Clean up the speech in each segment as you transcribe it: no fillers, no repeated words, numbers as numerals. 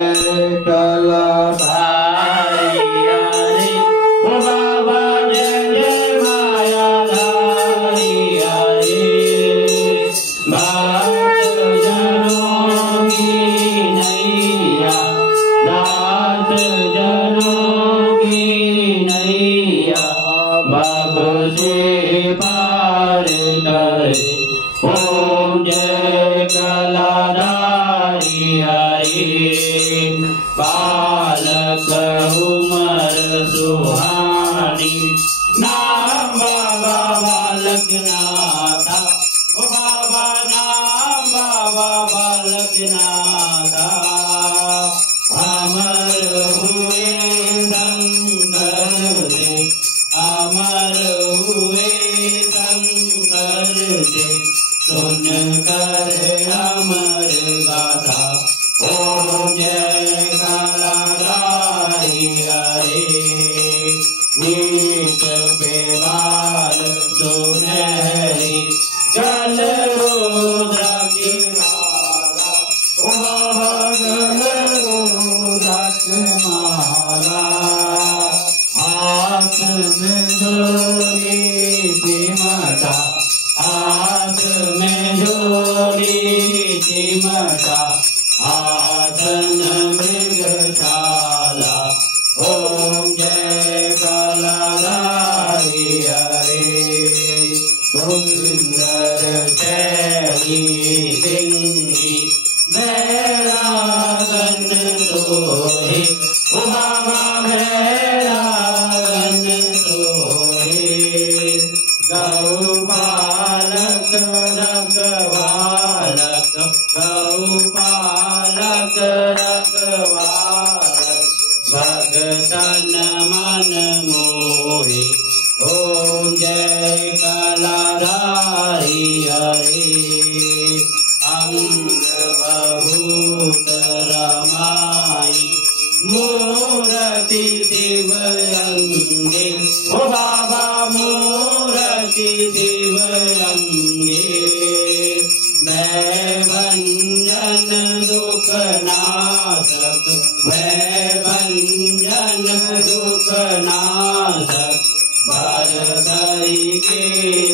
कलाधारी हरे ओ बाबा जय जय मायाधारी हरे भक्त जनों की नैया दास जनों की नैया भव से पार करे ओम जय कलाधारी हरे बालक उमर सुहानी नाम बाबा बालक नाथा ओ बाबा नाम बाबा बालक नाथा अमर हुए शंकर से अमर हुए शंकर से सुन कर अमर गाथा ओम जय कलाधारी हरे नीच पे बाल सुनहरी जल रुद्राक्षी माला ओ बाबा जल रुद्राक्षी माला हाथ में जोड़ी चिमटा हाथ में जोड़ी चिमटा आसन मृगशाला ओम जय कलाधारी हरे सुंदर शैली सिंगी बैरागन सोहे ओ बाबा बैरागन सोहे गौपालक रखवालक गौपालक रखवालक भगतन मन मोहे ओम जय कलाधारी हरे अंग बहुत रमाई मूर्ति दिव्यंगे ओ बाबा मूर्ति दिव्यंगे मैं भंजन दुख नाशक मैं भंजन दुख नाशक भरतरी के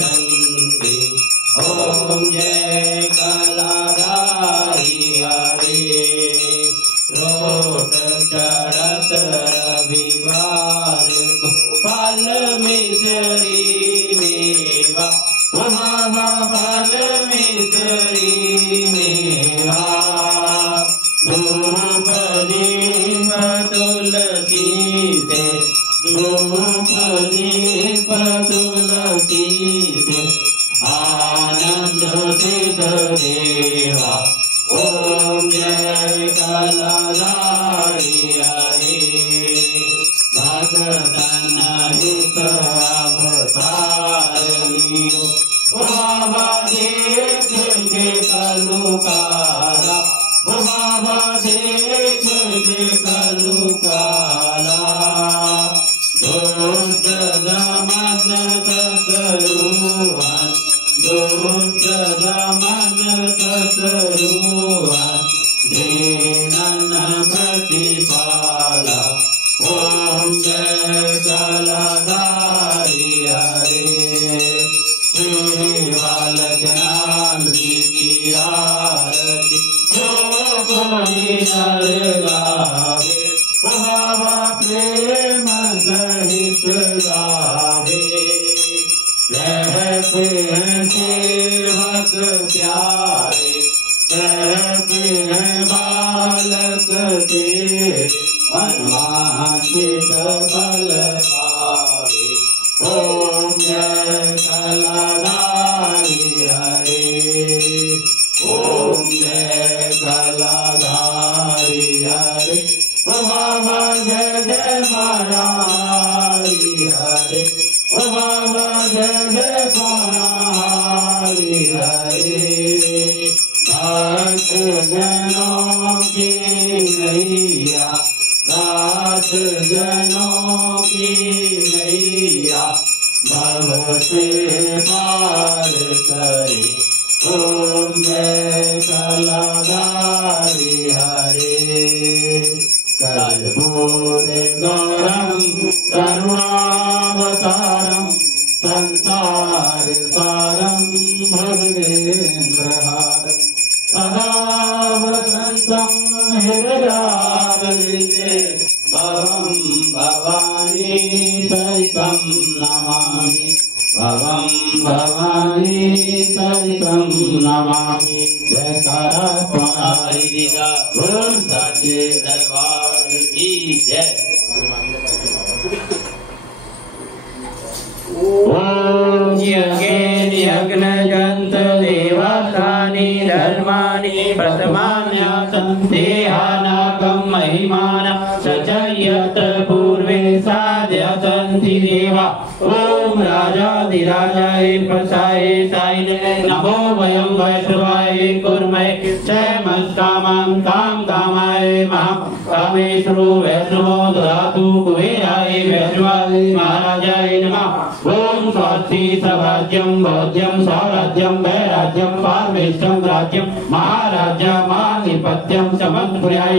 संगे ओम जय कलाधारी हरे रोट चढ़त रविवार फल मिश्री मेवा महाफल मिश्री मेवा धूप दीप तुलसी से धूप दीप तुलसी से आनंद सिद्ध देवा ओम जय कलाधारी हरे भगतन हित अवतार लियो ओ बाबा देख के कलुकारा ओ बाबा देख के कलुकारा दुष्ट दमन तकरुवन दुष्ट दमन तकरुवन दीनन प्रतिपाला ओम जय कलाधारी हरे श्री बालक नाम की आरती जो कोई नर गावे ओ बाबा प्रेम सहित गावे कहते हैं सेवक प्यारे कहते हैं बालक तेरे मनवांछित फल पावे ओम जय कलाधारी हरे ओम जय कलाधारी हरे ओ बाबा जय जय मायाधारी हरे ओ बाबा जय जय मायाधारी हरे भक्त जनों की नैया दास जनों की नैया भव से पार करे ओम जय कलाधारी हरे। कर्पूरे गौरं करुणावतारं संसारसारं भुजगेन्द्रहारं सदा वसन्तं हृदयारविन्दे भवं भवानी सहितं नमामि भवं भवानी सहितं नमामि जयकारा हरि बोल सच्चे दरबार की जय। ओम यज्ञ देवतानि धर्माणि प्रथमान्यासं देहानाकं महिमाना सचयत्र पूर्वे साध्यसन्ति देवा। ओम राजाधिराजाय प्रसाय सायिने नमो वयं वैष्णवाय कुर्महे क्षयमस्कामं काम कामाय महा कामेश्वरो वैष्णवो ददातु कुबेराय वैष्णवाय महाराजाय नमः। ओम स्वास्ति सभाज्यं भौज्यं सौराज्यं वैराज्यं पारमेष्ठं राज्यं महाराज्यमाधिपत्यं समत्पुर्याय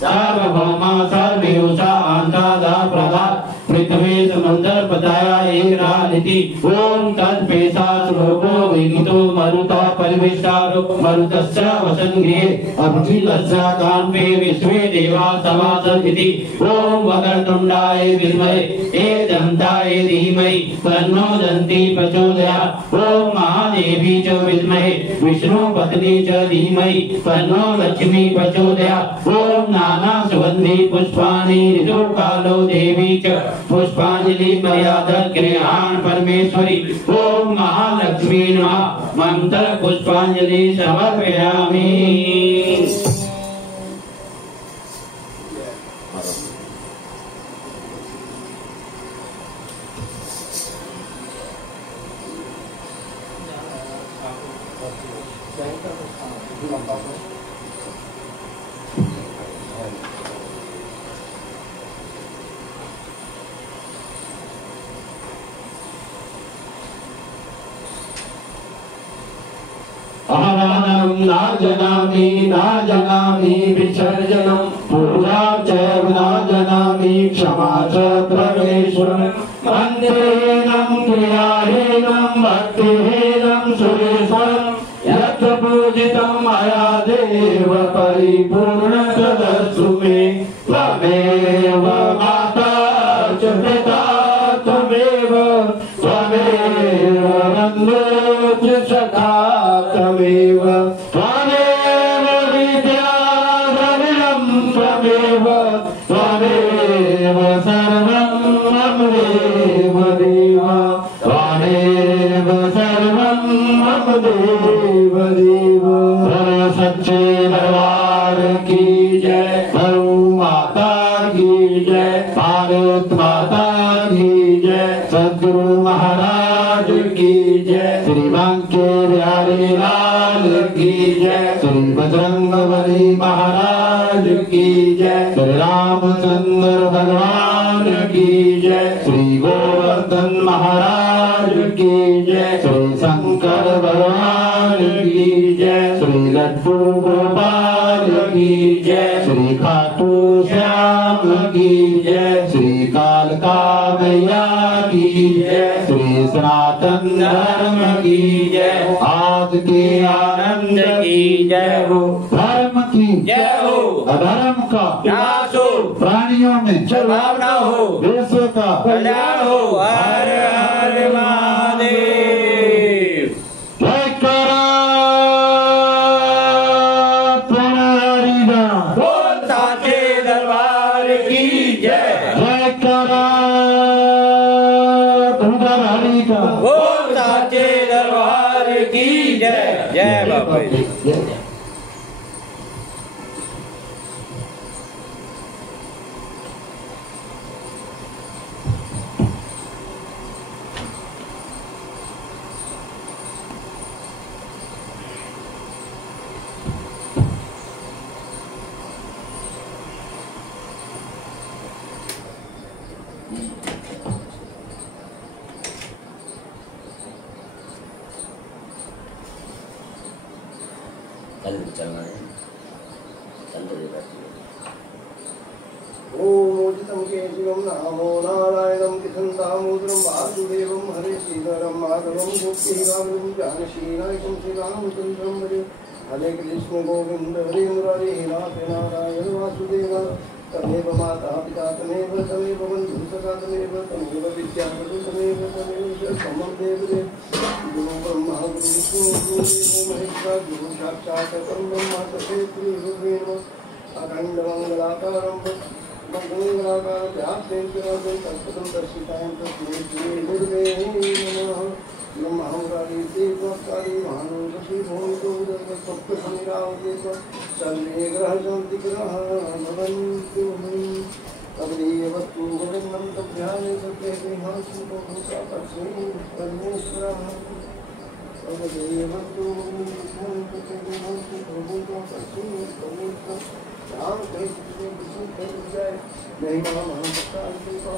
सार्वभौमा सर्वयुषा आन्तादा प्रदा पृथ्वी समुद्र पदाया एकरानिति। ओम तत्पेशा श्लोको विहितो मरुता परिवेष्टारो मरुतस्य वसन्गृहे अभिलस्य काम्पे विश्वे देवा समासन्ति। ओम वक्रतुण्डाय विद्महे एकदन्ताय धीमहि तन्नो दन्ती प्रचोदयात्। ओम महादेवी च विद्महे विष्णुपत्नी च धीमहि तन्नो लक्ष्मी प्रचोदयात्। ओम नाना सुगन्धि पुष्पाणि ऋतुकालो देवी च पुष्पांजलि मया दग्रहाण परमेश्वरी। ओम महालक्ष्मी नमः मंत्र पुष्पांजलि समर्पयामि। अहरानं नाजनामि विसर्जनं पूजा च नाजनामि क्षमा च प्रवेशनं मन्दिरेणं क्रियाहीनं भक्तिहीनं सुरेश्वरं यत् पूजितं मया देव परिपूर्ण तदस्तु मे। त्वमेव माता च पिता त्वमेव त्वमेव बन्धु च सखा त्वमेव त्वमेव विद्या द्रविणं त्वमेव त्वमेव सर्वं मम देव देव त्वमेव सर्वं मम देव देव। सच्चे दरबार की जय, गौ माता की जय, भारत माता की जय, सद्गुरु महाराज की जय, श्री बांके बिहारी लाल की जय, श्री बजरंगबली महाराज की जय, श्री रामचंद्र भगवान की जय, श्री गोवर्धन महाराज की जय, श्री शंकर भगवान की जय, श्री लड्डू गोपाल की जय, श्री खाटू श्याम की जय, श्री कालका मैया की जय, श्री सनातन धर्म की जय, आज के आनंद की जय हो, धर्म की जय हो, अधर्म का नाश हो, प्राणियों में सद्भावना हो, विश्व का कल्याण हो। हर हर महादेव। जयकारा बोल साचे दरबार की जय। जयकारा बोल साचे दरबार की जय। जय बाबा जी। कल चलना है, चल तो ओमोदितं केशवं नामो नारायणं किसन्तामोदरं वासुदेवं हरे श्रीधरं माधवं गोपीरामं जानकीनायकं श्रीरामचन्द्रं भजे हरे कृष्ण गोविन्द हरे मुरारी नाथ नारायण वासुदेव तमेव माता पिता तमेव बन्धुः सखा तमेव विद्या तमेव सर्वं देवदेव गुरु ब्रह्मा गुरु विष्णु गुरु महेश्वर गुरु साक्षात् परब्रह्म तस्मै श्री गुरुवे नमः अखण्डमङ्गलाकारं मंगलाकारं व्याप्तेन तत्पदं दर्शितां तस्मै श्री गुरुवे नमः नमः मुरारी महानोदशी भूमिको सप्तसंग्रावते सर्वे ग्रहसन्ति ग्रह भवन्तु तद्देवस्तु गोविन्दं तद्ध्याने सत्ये गृहासुतो भूता तस्मै परमेश्वरः तद्देवस्तु गोविन्दं तद्ध्याने भूता तस्मै परमेश्वरः राम कृष्ण जय जय राम हरे कृष्ण